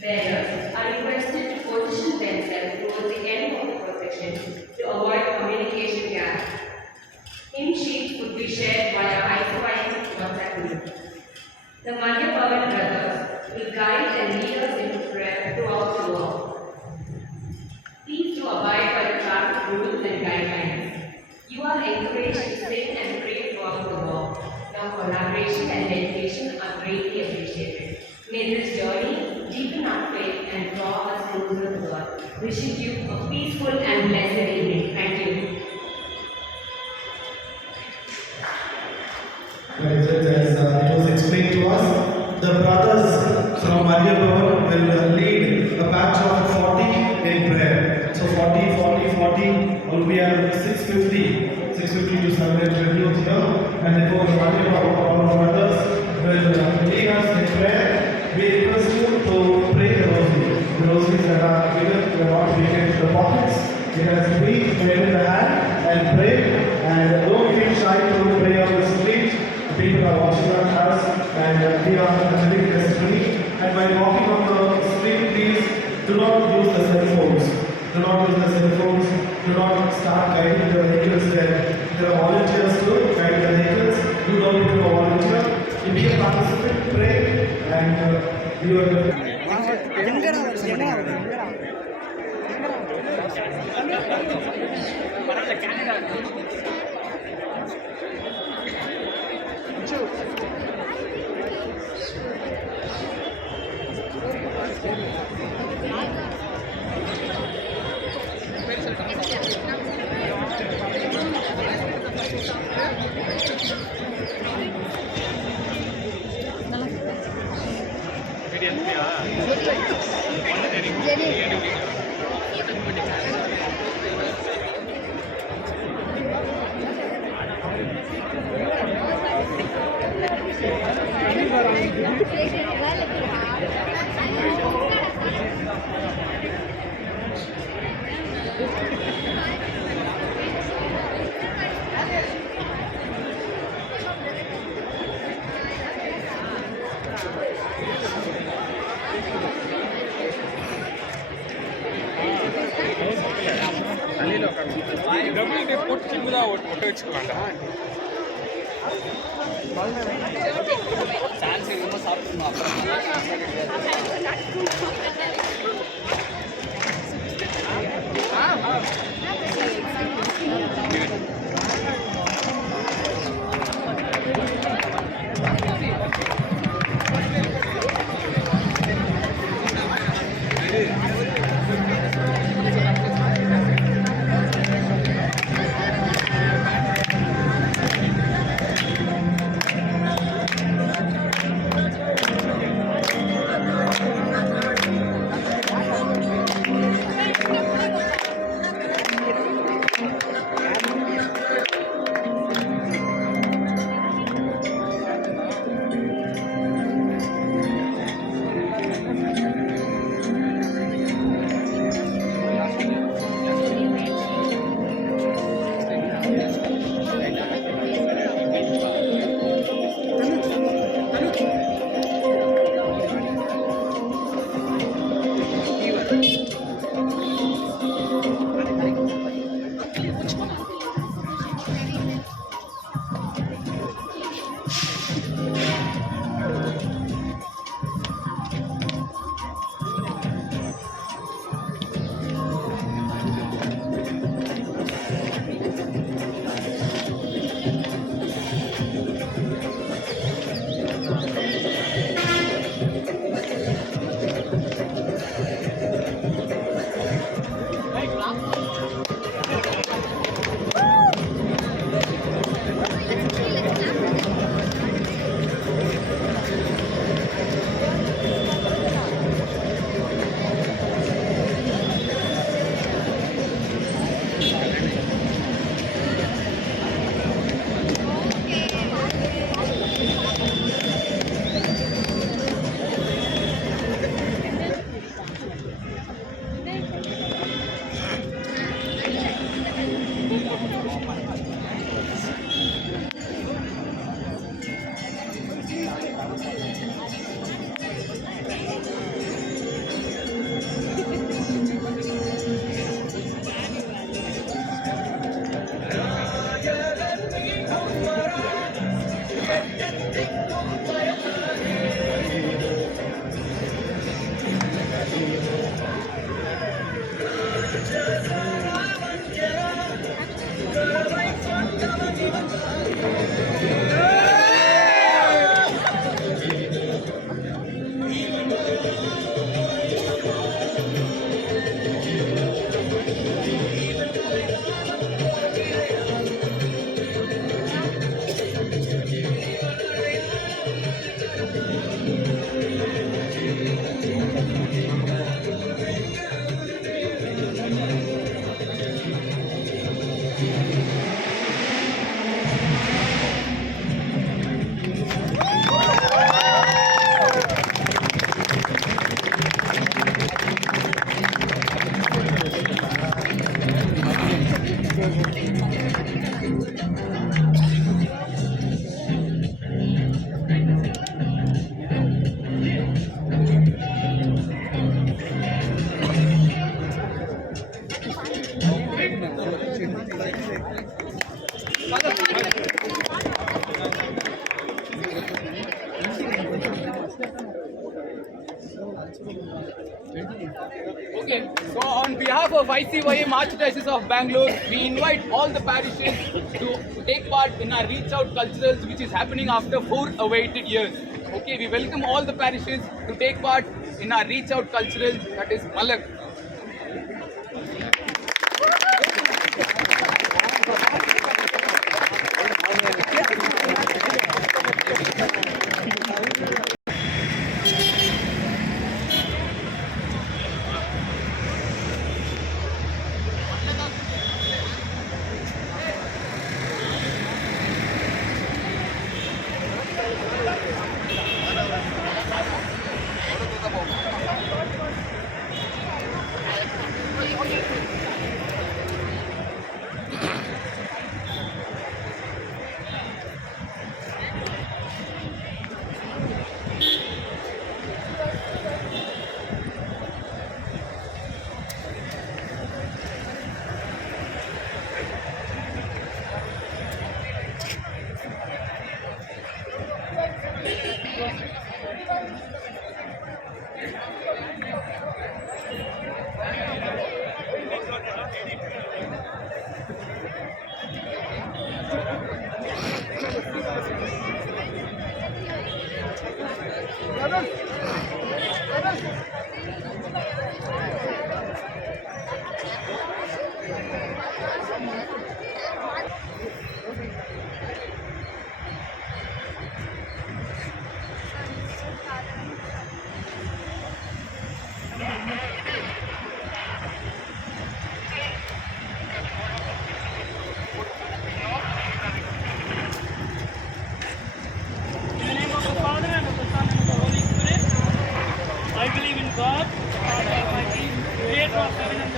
Bearers are requested to position themselves towards the end of the procession to avoid communication gaps. Hymn sheets would be shared via ICY's WhatsApp group. The Madhya Bhavan brothers will guide and lead us into prayer throughout the walk. Please do abide by the traffic rules and guidelines. You are encouraged to sing and pray throughout the walk. Your collaboration and dedication are greatly appreciated. May this journey deepen our faith and draw us closer to God. Wishing you a peaceful and blessed evening. Thank you. As it was explained to us, the brothers from Madhya Bhavan will lead a batch of 40 in prayer. So 40 will be at 650 to 720 here, and therefore the Madhya Bhavan brothers will lead us in prayer. We request you to pray the rosary. The rosaries that are given will not be taken to the pockets. It has to be played in the hand and pray. And don't feel shy to pray on the street. People are watching us and we are living necessary. And while walking on the street, please do not use the cell phones. Do not use the cell phones. Do not start guiding the vehicles there. There are volunteers to guide the vehicles. You don't become a volunteer. You be a participant, pray, and you are the double tape போட்டு சின்னதாக ஒட்ட வச்சுக்கலாம்டா. Chance ரொம்ப சாப்பிடணும். Okay, so on behalf of ICYA Archdiocese of Bangalore, we invite all the parishes to take part in our Reach Out Culturals, which is happening after 4 awaited years. Okay, we welcome all the parishes to take part in our Reach Out Culturals, that is Malak.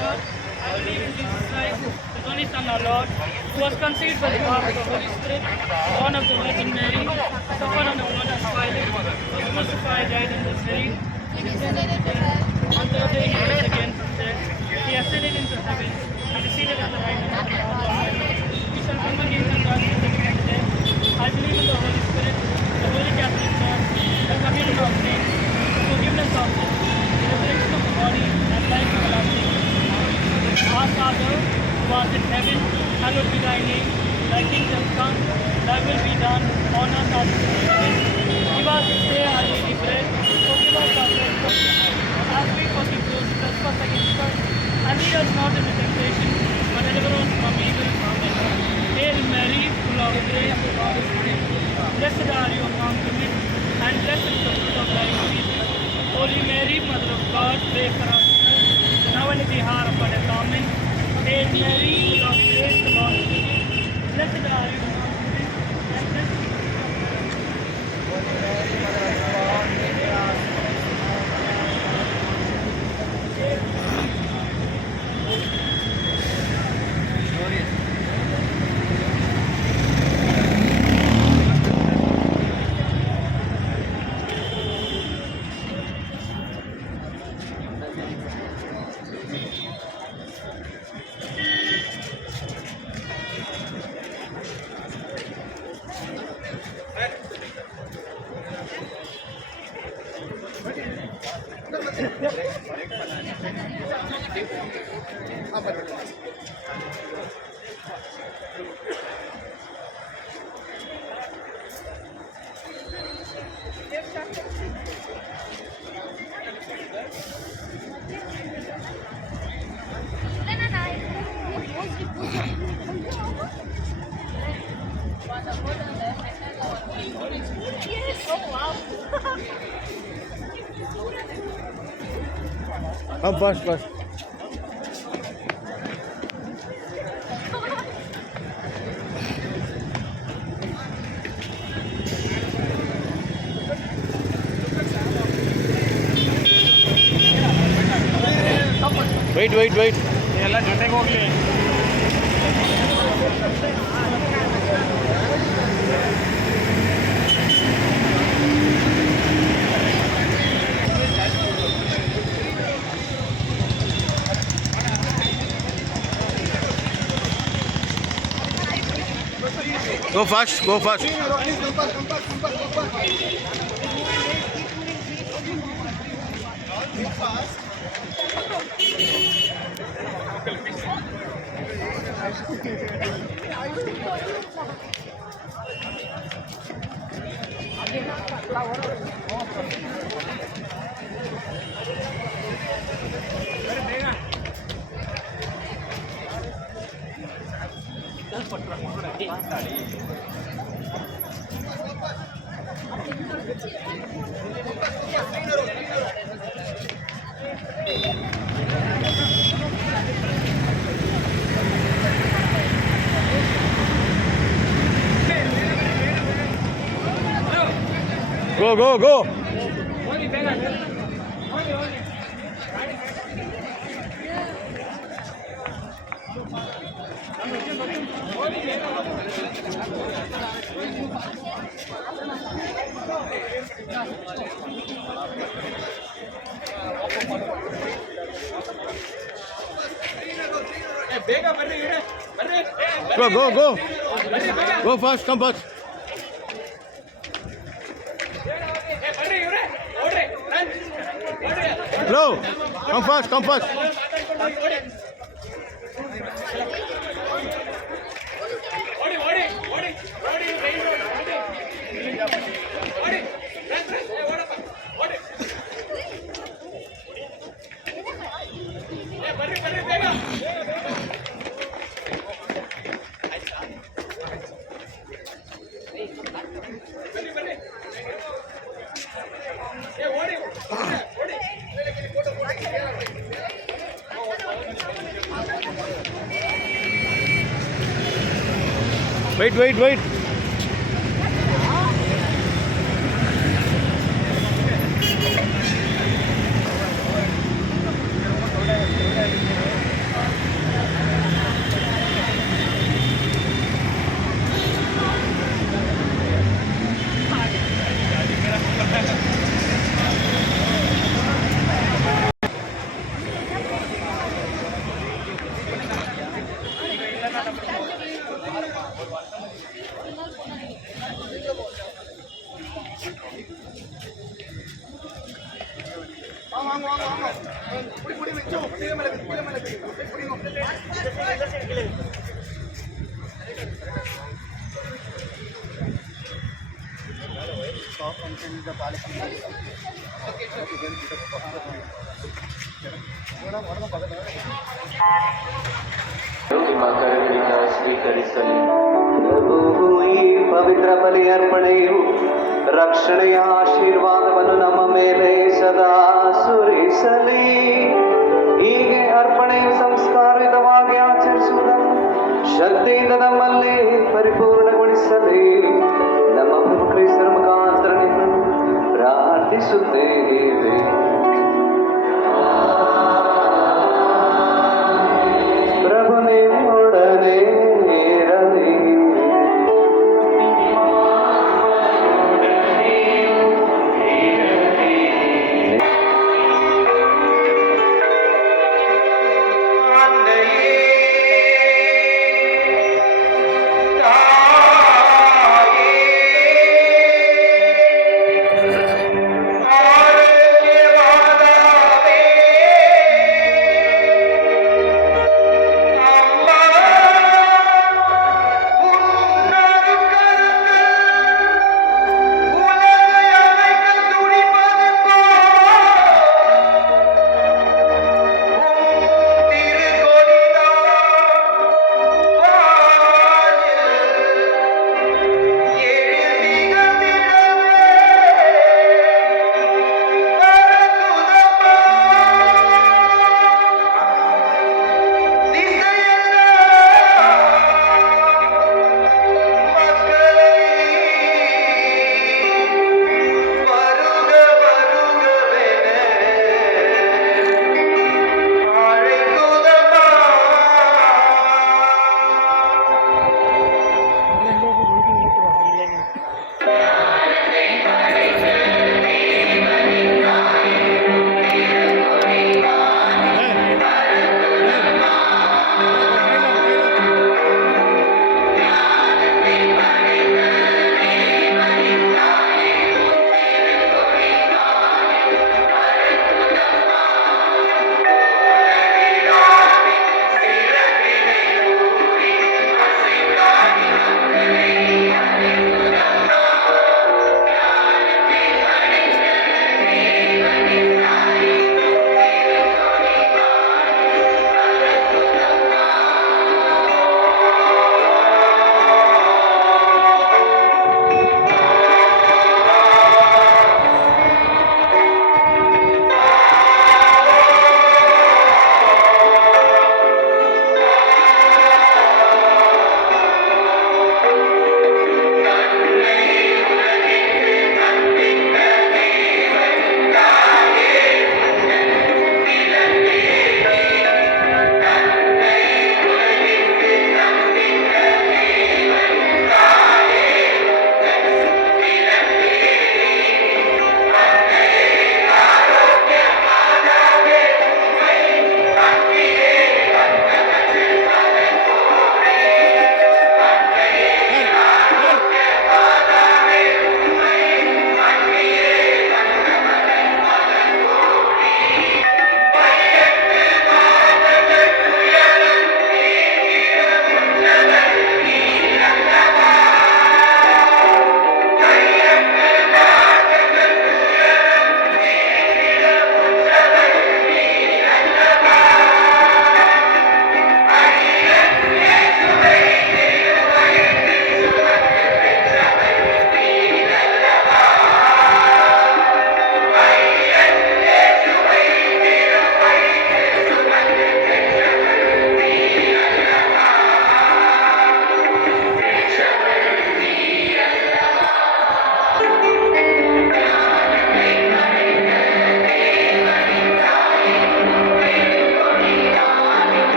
Scripture, I believe in Jesus Christ, His only Son, our Lord, who was conceived by the power of the Holy Spirit, born of the Virgin Mary, suffered under Pontius Pilate, was crucified, died, and was buried. He descended into hell. On the third day he rose again from death. He ascended into heaven and is seated at the right hand of the Father Almighty. We shall come again to judge the living and the dead. I believe in the Holy Spirit, the Holy Catholic Church, the communion of saints, the forgiveness of sins, the resurrection of the body, and life everlasting. Our Father, who art in heaven, hallowed be thy name. Thy kingdom come, thy will be done, on earth as it is in heaven. Give us this day our daily bread. Forgive us our trespasses, as we forgive those who trespass against us. And lead us not into temptation, but deliver us from evil. Amen. Hail Mary, full of grace, the Lord is with thee. Blessed are you among women, and blessed is the fruit of thy womb, Jesus. Holy Mary, Mother of God, pray for us sinners, now and at the hour of our death. Amen. Hail Mary, full of grace, the Lord is with thee. Blessed are you among women, and blessed is the fruit of thy womb. Bus. Wait. ಎಲ್ಲ ಜೊತೆಗೆ ಹೋಗ್ಲಿ. Go fast. Go. ಬೇಗ ಬರ್ರಿ Go. Go fast, come fast. ಬರ್ರಿ ಇವ್ರೆ ಓಡ್ರಿ Hello, come fast. ಬರ್ರಿ ಬೇಗ Wait. ಕರುಣಿನ ಸ್ವೀಕರಿಸಲಿ. ಪ್ರಭುವು ಈ ಪವಿತ್ರ ಬಲಿ ಅರ್ಪಣೆಯು ರಕ್ಷಣೆಯ ಆಶೀರ್ವಾದವನ್ನು ನಮ್ಮ ಮೇಲೆ ಸದಾ ಸುರಿಸಲಿ. ಹೀಗೆ ಅರ್ಪಣೆಯ ಸಂಸ್ಕಾರಯುತವಾಗಿ ಆಚರಿಸುವುದನ್ನು ಶಕ್ತಿಯಿಂದ ನಮ್ಮಲ್ಲಿ ಪರಿಪೂರ್ಣಗೊಳಿಸಲಿ. ನಮ್ಮ ಪ್ರಭು ಕ್ರಿಸ್ತರ ಮುಖಾಂತರ ನಿಮ್ಮನ್ನು ಪ್ರಾರ್ಥಿಸುತ್ತೇವೆ. ಪ್ರಭು ನಿಮ್ಮೊಡನೆ ಇರಲಿ.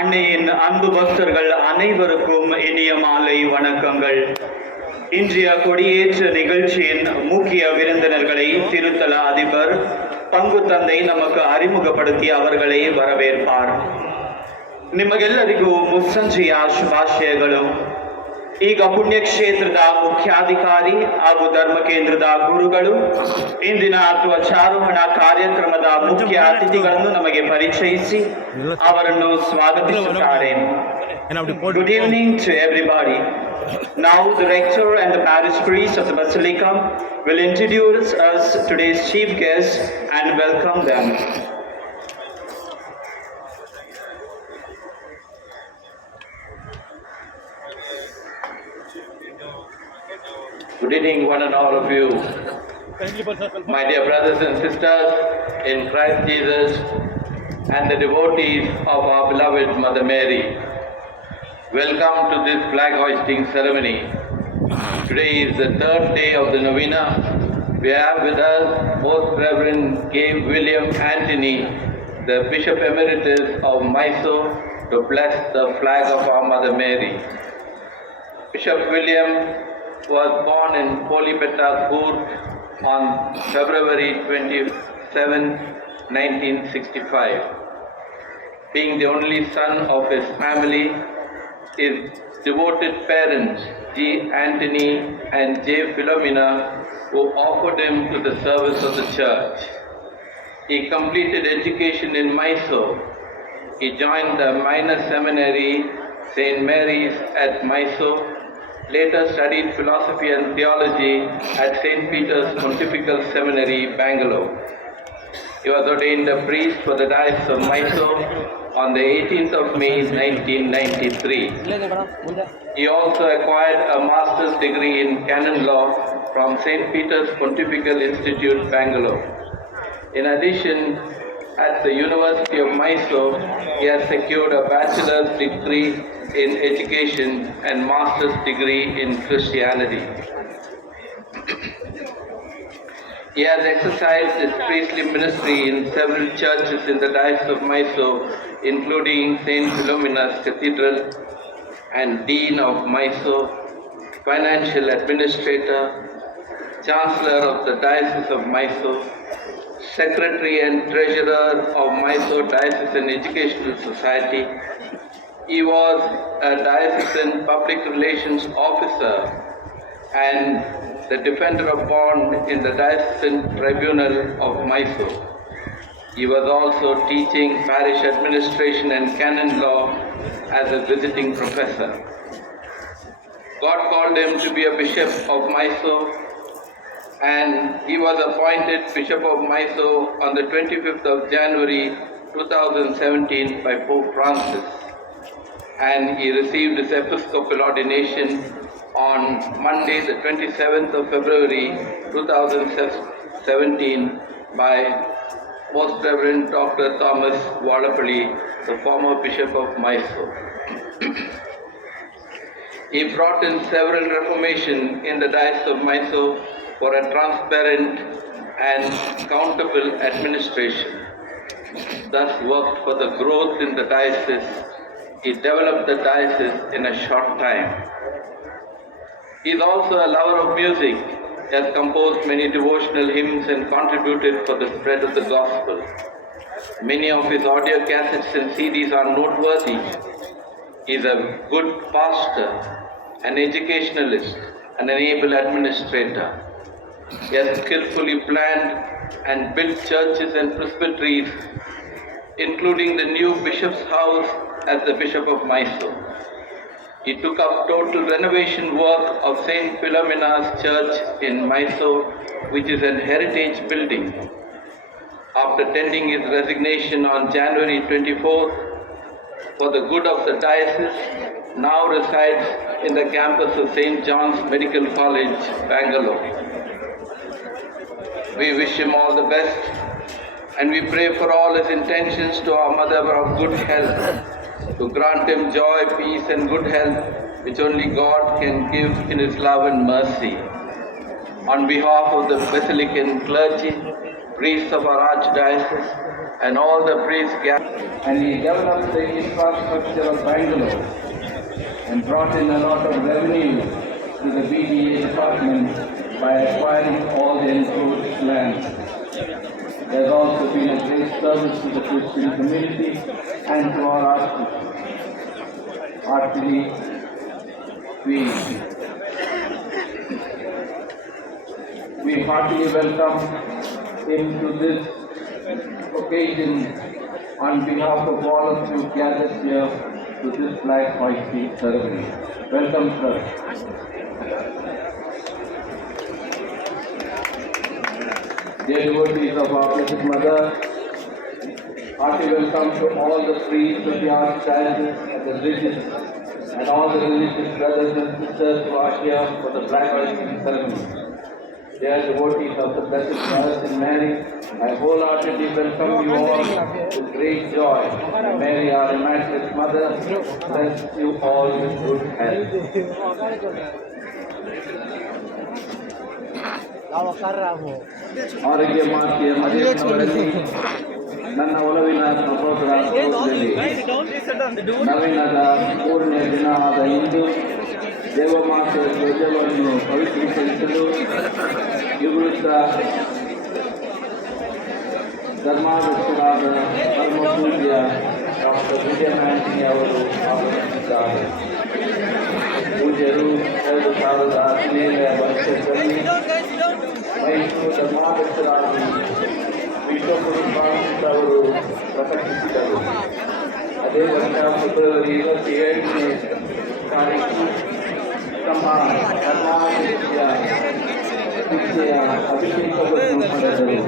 அன்னையின் அன்பு பக்தர்கள் அனைவருக்கும் இனிய மாலை வணக்கங்கள். இன்றைய கொடியேற்ற நிகழ்ச்சியின் முக்கிய விருந்தினர்களை திருத்தல அதிபர் பங்கு தந்தை நமக்கு அறிமுகப்படுத்தி ಅವர்களை வரவேற்பார். ನಿಮಗೆಲ್ಲರಿಗೂ ಮುಸ್ಸಂಜೆಯ ಶುಭಾಶಯಗಳು. ಈಗ ಪುಣ್ಯಕ್ಷೇತ್ರದ ಮುಖ್ಯಾಧಿಕಾರಿ ಹಾಗೂ ಧರ್ಮ ಕೇಂದ್ರದ ಗುರುಗಳು ಇಂದಿನ ಧ್ವಜಾರೋಹಣ ಕಾರ್ಯಕ್ರಮದ ಮುಖ್ಯ ಅತಿಥಿಗಳನ್ನು ನಮಗೆ ಪರಿಚಯಿಸಿ ಅವರನ್ನು ಸ್ವಾಗತಿಸುತ್ತಾರೆ. Good evening to everybody. Now the rector and the parish priest of the Basilica will introduce us today's chief guests and welcome them. Good evening, one and all of you. My dear brothers and sisters in Christ Jesus and the devotees of our beloved Mother Mary. Welcome to this flag hoisting ceremony. Today is the third day of the novena. We have with us Most Reverend K. William Anthony, the Bishop Emeritus of Mysore, to bless the flag of our Mother Mary. Bishop William was born in Polipetta, Coorg on February 27, 1965. Being the only son of his family, his devoted parents, G. Anthony and J. Philomena, who offered him to the service of the church. He completed education in Mysore. He joined the minor seminary, St. Mary's at Mysore. Later studied philosophy and theology at St. Peter's Pontifical Seminary, Bangalore. He was ordained a priest for the Diocese of Mysore on the 18th of May 1993. He also acquired a master's degree in canon law from St. Peter's Pontifical Institute, Bangalore. In addition, at the University of Mysore, he has secured a bachelor's degree in education and master's degree in Christianity. He has exercised his priestly ministry in several churches in the Diocese of Mysore, including St. Philomena's Cathedral and Dean of Mysore, Financial Administrator, Chancellor of the Diocese of Mysore, Secretary and Treasurer of Mysore Diocesan Educational Society. He was a diocesan public relations officer and the defender of bond in the Diocesan Tribunal of Mysore. He was also teaching parish administration and canon law as a visiting professor. God called him to be a bishop of Mysore, and he was appointed Bishop of Mysore on the 25th of January 2017 by Pope Francis. And he received his episcopal ordination on Monday, the 27th of February 2017 by Most Reverend Dr. Thomas Wadapalli, the former Bishop of Mysore. He brought in several reformations in the Diocese of Mysore for a transparent and accountable administration. Thus worked for the growth in the diocese. He developed the diocese in a short time. He is also a lover of music. He has composed many devotional hymns and contributed for the spread of the gospel. Many of his audio cassettes and CDs are noteworthy. He is a good pastor, an educationalist, and an able administrator. He has skillfully planned and built churches and presbyteries, including the new bishop's house as the Bishop of Mysore. He took up total renovation work of St. Philomena's Church in Mysore, which is a heritage building. After tendering his resignation on January 24th, for the good of the diocese, now resides in the campus of St. John's Medical College, Bangalore. We wish him all the best, and we pray for all his intentions to our Mother of good health, to grant him joy, peace and good health, which only God can give in his love and mercy. On behalf of the Basilican clergy, priests of our Archdiocese, and all the priests gathered. And he developed the infrastructure of Bangalore and brought in a lot of revenue to the BDA department by acquiring all the enclosed land. There has also been a great service to the Christian community and to our archbishop. Archbishop, we heartily welcome him to this occasion on behalf of all of you gathered here to this flag hoisting ceremony. Welcome, sir. Dear devotees of our Blessed Mother, hearty welcome to all the priests of the Archdiocese and the religious and all the religious brothers and sisters who are here for the flag hoisting ceremony. Dear devotees of the Blessed Virgin Mary, I wholeheartedly welcome you all with great joy. Mary, our Immaculate Mother, bless you all with good health. ಆರೋಗ್ಯ ಮಾತೆಯ ಮನೆಯವರಲ್ಲಿ ನನ್ನ ಒಲವಿನ ಸಹೋದರ ಸಹೋದರಿ ನವೀನದ ಮೂರನೇ ದಿನ ಆದ ಇಂದು ದೇವಮಾತೆಯ ಧ್ವಜವನ್ನು ಪವಿತ್ರೀಕರಿಸಲು ನಿವೃತ್ತ ಧರ್ಮಾಧ್ಯಕ್ಷರಾದ ಪರಮಪೂಜ್ಯ ಡಾಕ್ಟರ್ ವಿಜಯನಾಂಟಿನಿ ಅವರು ಆಗಮಿಸಿದ್ದಾರೆ. ಪೂಜ್ಯರು 2017ನೇ ವರ್ಷದಲ್ಲಿ ಮೈಸೂರು ಧರ್ಮಾಧ್ಯಕ್ಷರಾಗಿ ವಿಶ್ವಗುರು ಫ್ರಾನ್ಸಿಸ್ ಅವರು ಪ್ರಕಟಿಸಿದರು. ಅದೇ ವರ್ಷ ಫೆಬ್ರವರಿ 27ನೇ ತಾರೀಕು ತಮ್ಮ ಧರ್ಮಾಧ್ಯಕ್ಷೆಯ ಅಭಿಷೇಕವನ್ನು ಪಡೆದರು.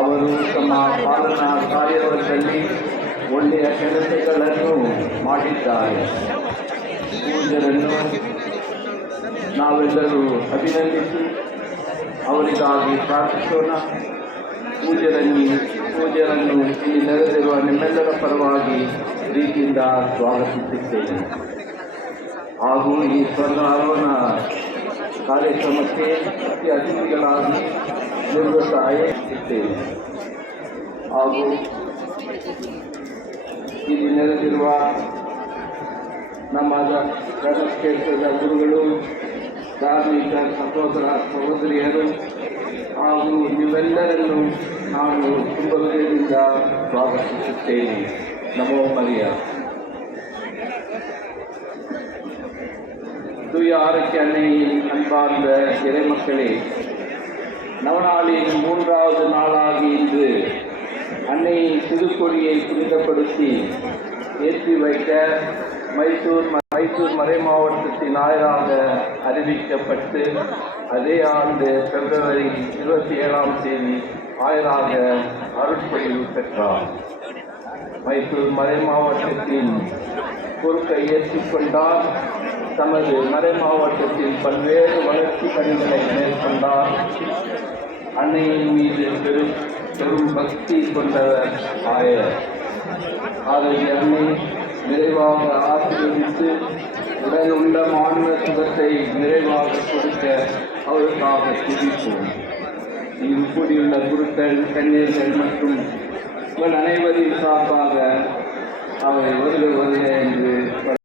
ಅವರು ತಮ್ಮ ಪಾಲನಾ ಕಾರ್ಯವರ್ಗದಲ್ಲಿ ಒಳ್ಳೆಯ ಕೆಲಸಗಳನ್ನು ಮಾಡಿದ್ದಾರೆ. ಪೂಜ್ಯರನ್ನು ನಾವೆಲ್ಲರೂ ಅಭಿನಂದಿಸಿ ಅವರಿಗಾಗಿ ಪ್ರಾರ್ಥಿಸೋಣ. ಪೂಜ್ಯರನ್ನು ಇಲ್ಲಿ ನೆರೆದಿರುವ ನಿಮ್ಮೆಲ್ಲರ ಪರವಾಗಿ ಪ್ರೀತಿಯಿಂದ ಸ್ವಾಗತಿಸುತ್ತೇನೆ. ಹಾಗೂ ಈ ಸ್ವರ್ಗಾರೋಹಣ ಕಾರ್ಯಕ್ರಮಕ್ಕೆ ಮುಖ್ಯ ಅತಿಥಿಗಳಾಗಿ ನಿವೃತ್ತ ಆಯೋಜಿಸುತ್ತೇನೆ. ಹಾಗೂ ಇಲ್ಲಿ ನೆರೆದಿರುವ ನಮ್ಮ ಧರ್ಮಕ್ಷೇತ್ರದ ಗುರುಗಳು, ಧಾರ್ಮಿಕ ಸಹೋದರ ಸಹೋದರಿಯರು ಹಾಗೂ ನೀವೆಲ್ಲರನ್ನು ನಾನು ತುಂಬ ಹೃದಯದಿಂದ ಸ್ವಾಗತಿಸುತ್ತೇನೆ. ನಮೋ ಮರಿಯ. தூய ஆரோக்கிய அன்னையின் அன்பார்ந்த இறைமக்களே, நவநாளின் 3வது நாளாகி இன்று அன்னையின் திருக்கொடியை புனிதப்படுத்தி ஏற்றி வைக்க மைசூர் மறை மாவட்டத்தின் ஆயராக அறிவிக்கப்பட்டு அதே ஆண்டு பிப்ரவரி 27ஆம் தேதி ஆயராக அருட்பொழிவு பெற்றார். மைசூர் மறை மாவட்டத்தின் பொறுப்பை ஏற்றுக்கொண்டார். தமது மறை மாவட்டத்தில் பல்வேறு வளர்ச்சி பணிகளை மேற்கொண்டார். அன்னையின் மீது பெரும் பக்தி கொண்டவர் ஆயர். ஆகிய அன்னை நிறைவாக ஆசீர்வதித்து உடனுள்ள மாநில சுகத்தை நிறைவாக கொடுக்க அவருக்காக துதிப்போம். இங்கு கூடியுள்ள குருக்கள், கன்னியர்கள் மற்றும் உங்கள் அனைவரின் சார்பாக அவரை வருக